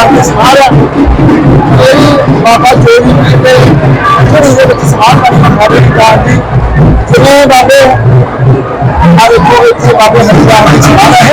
ਰੰਗ ਦੇ ਸਮਾਰ ਆ ਇਹ ਵੀ ਬਾਬਾ ਜੋਗੀ ਜੀ ਦੇ ਜਿਹੜੀ ਦੇ ਵਿੱਚ ਸਮਾਰ ਬਣੀ ਮਖਾਰੇ ਦੀ ਕਾਰ ਦੀ ਜਿਵੇਂ ਬਾਬੇ ਆ ਦੇਖੋ ਇੱਥੇ ਬਾਬੇ ਹਰਿਆਣਾ ਦੀ ਸਮਾਰ ਹੈ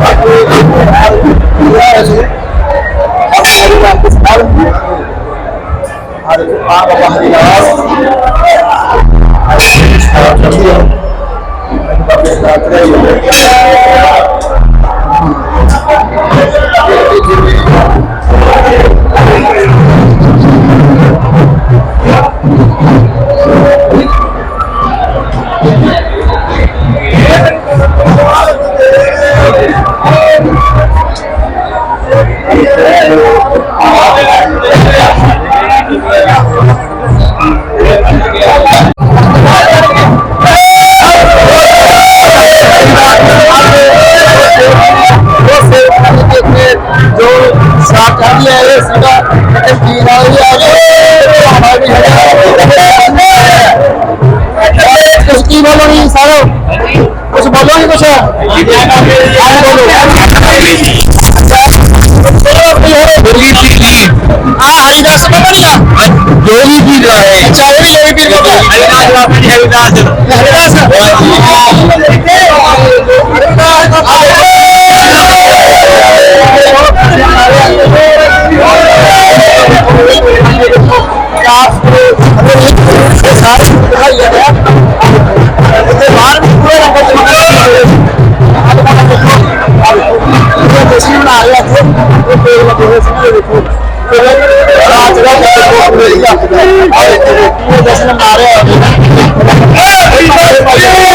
ਬਾਬੇ ਇਹ ਹੈ ਜੀ और मेरी बात को सवाल और आप बाबा हरिदास जो कुछ बोलो नहीं कुछ जोगी पीर जी हाँ हरिदास को बढ़िया जोगी पीर रहा है अच्छा वो भी जोगी पीर को हरिदास ਤੇ ਪੇੜ ਲੱਗੇ ਹੋਏ ਸੀ ਇਹ ਦੇਖੋ ਰਾਤ ਦਾ ਦੇਖੋ ਅਮਰੀਕਾ ਆਏ ਤੇ ਇਹ ਦਸਨ ਮਾਰਿਆ ਇਹ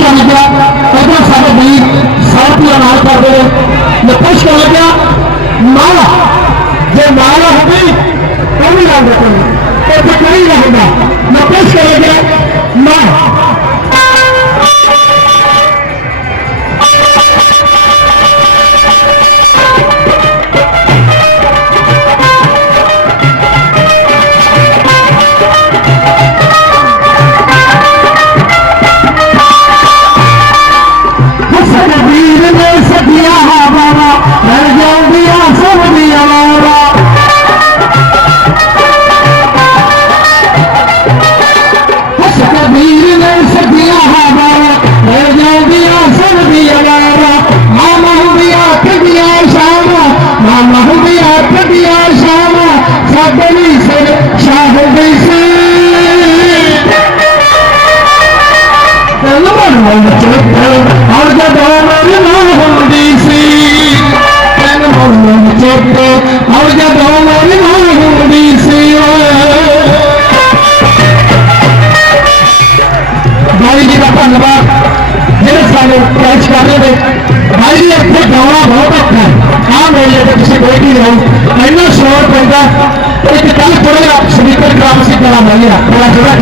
खुश कर गया कहना सारे गरीब सारा पूरा नाल कर दे मैं खुश गया माला जो माला होगी तो भी रंग रखूँगा रहेगा। मैं खुश कर गया माला। Amen.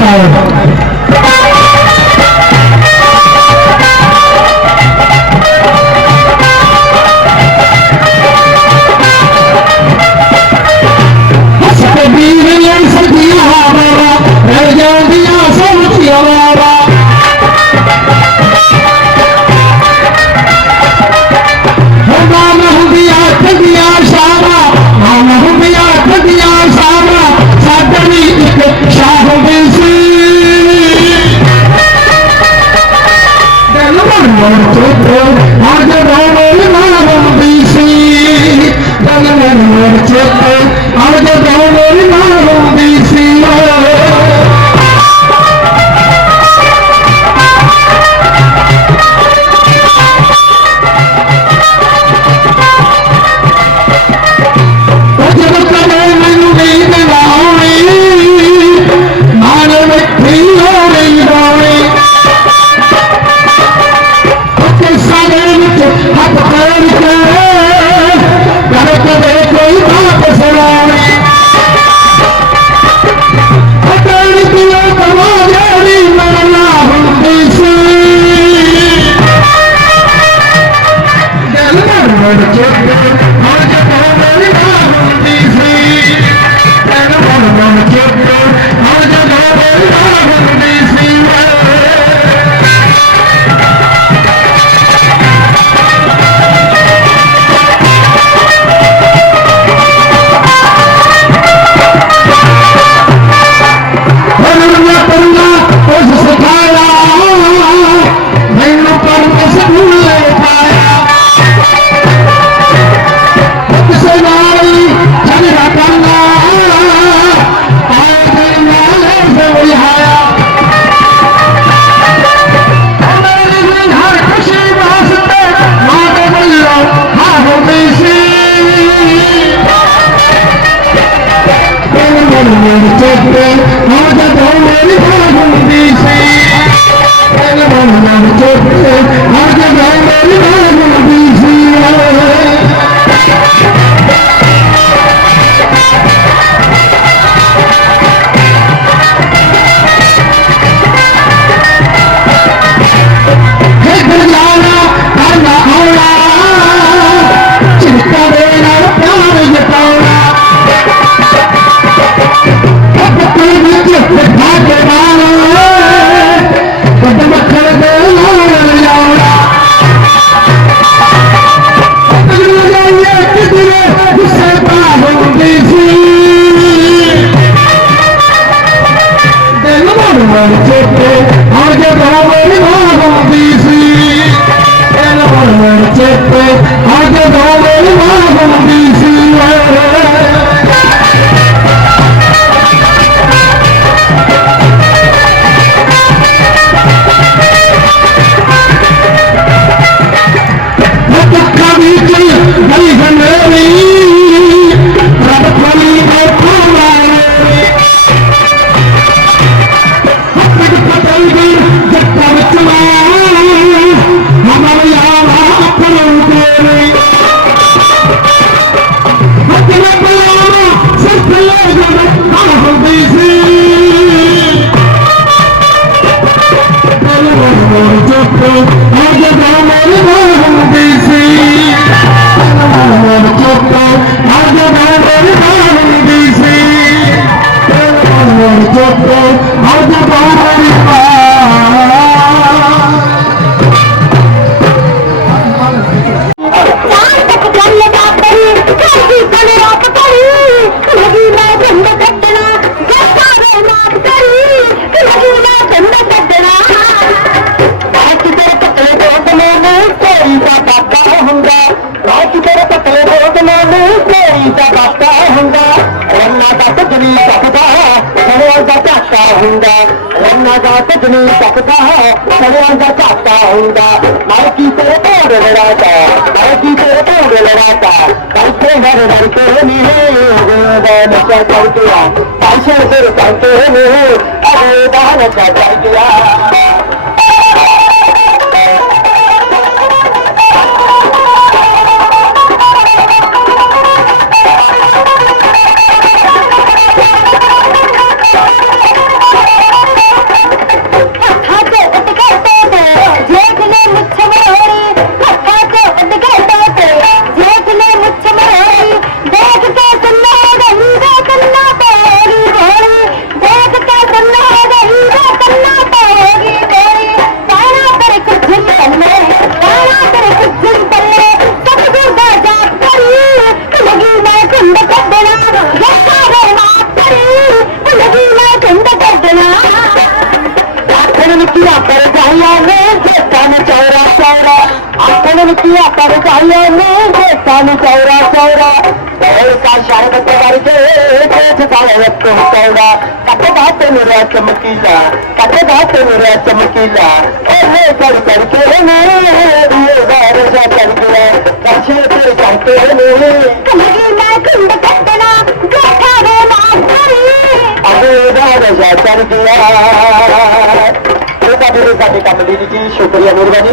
Amen. I'm ਹੁੰਦਾ ਰੰਨਾ ਦਾ ਤਜਨੀ ਸਕਦਾ ਹੈ, ਸੜਿਆਂ ਦਾ ਘਾਟਾ ਹੁੰਦਾ। ਮਰ ਕੀ ਤੇਰੇ ਭੋਗ ਲੜਾਤਾ ਮਰ ਕੀ ਤੇਰੇ ਭੋਗ ਲੜਾਤਾ ਕਰਕੇ ਹਰ ਹਰ ਤੇਰੇ ਨੀਲੇ ਗੋਬਨ ਕਰ ਕਰ ਗਿਆ। ਪਾਸ਼ਾ ਸਿਰ ਕਰਕੇ ਨੀਲੇ ਅਰੇ ਦਾਨ ਕਰ ਕਰ ਗਿਆ। கட்டதால் எனக்கு முத்தவுடா கட்டதாத்த நிறைய சமக்கில கட்டதாத்த நிறைய சமக்கில ਸ਼ੁਕਰੀਆ ਮਿਹਰਬਾਨੀ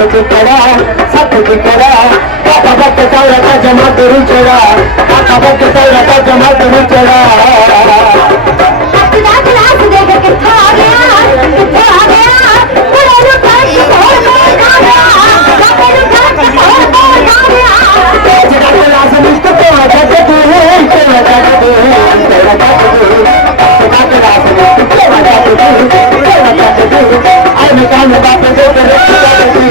भक्त की जमा तेरू चढ़ा। पापा भक्त जमा तेरू Thank you. निकाल बाप दे के रख के दे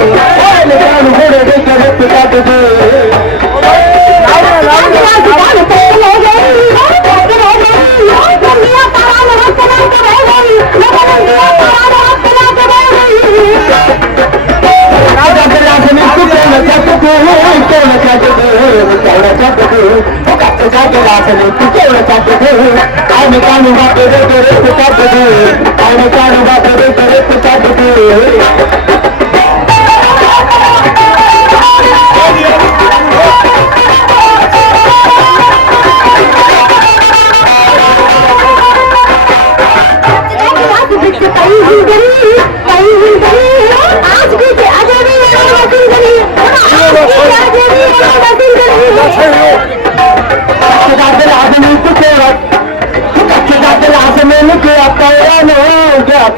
ओए निकाल घोड़े दे के रख के दे ओए ओ कत्ते जाके लासले तू केवड़ चाटते का కాను బాబు తెరే పితా బుద్ధి ఆయన కాను బాబు తెరే పితా బుద్ధి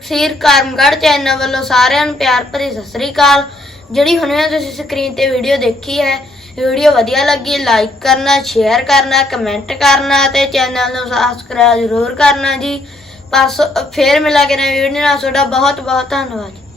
cikin ਕਰਮਗੜ ਚੈਨਲ ਵੱਲੋਂ ਸਾਰਿਆਂ ਨੂੰ ਪਿਆਰ ਭਰੀ ਸਤਿ ਸ੍ਰੀ ਅਕਾਲ। ਜਿਹੜੀ ਹੁਣੇ ਤੁਸੀਂ ਸਕਰੀਨ ਤੇ ਵੀਡੀਓ ਦੇਖੀ ਹੈ ਵੀਡੀਓ ਵਧੀਆ ਲੱਗੀ ਲਾਈਕ ਕਰਨਾ ਸ਼ੇਅਰ ਕਰਨਾ ਕਮੈਂਟ ਕਰਨਾ ਤੇ ਚੈਨਲ ਨੂੰ ਸਬਸਕ੍ਰਾਈਬ ਜ਼ਰੂਰ ਕਰਨਾ ਜੀ। ਬਸ, ਫੇਰ ਮਿਲਾਂਗੇ ਨਵੀਂ ਵੀਡੀਓ ਨਾਲ। ਤੁਹਾਡਾ ਬਹੁਤ ਬਹੁਤ ਧੰਨਵਾਦ।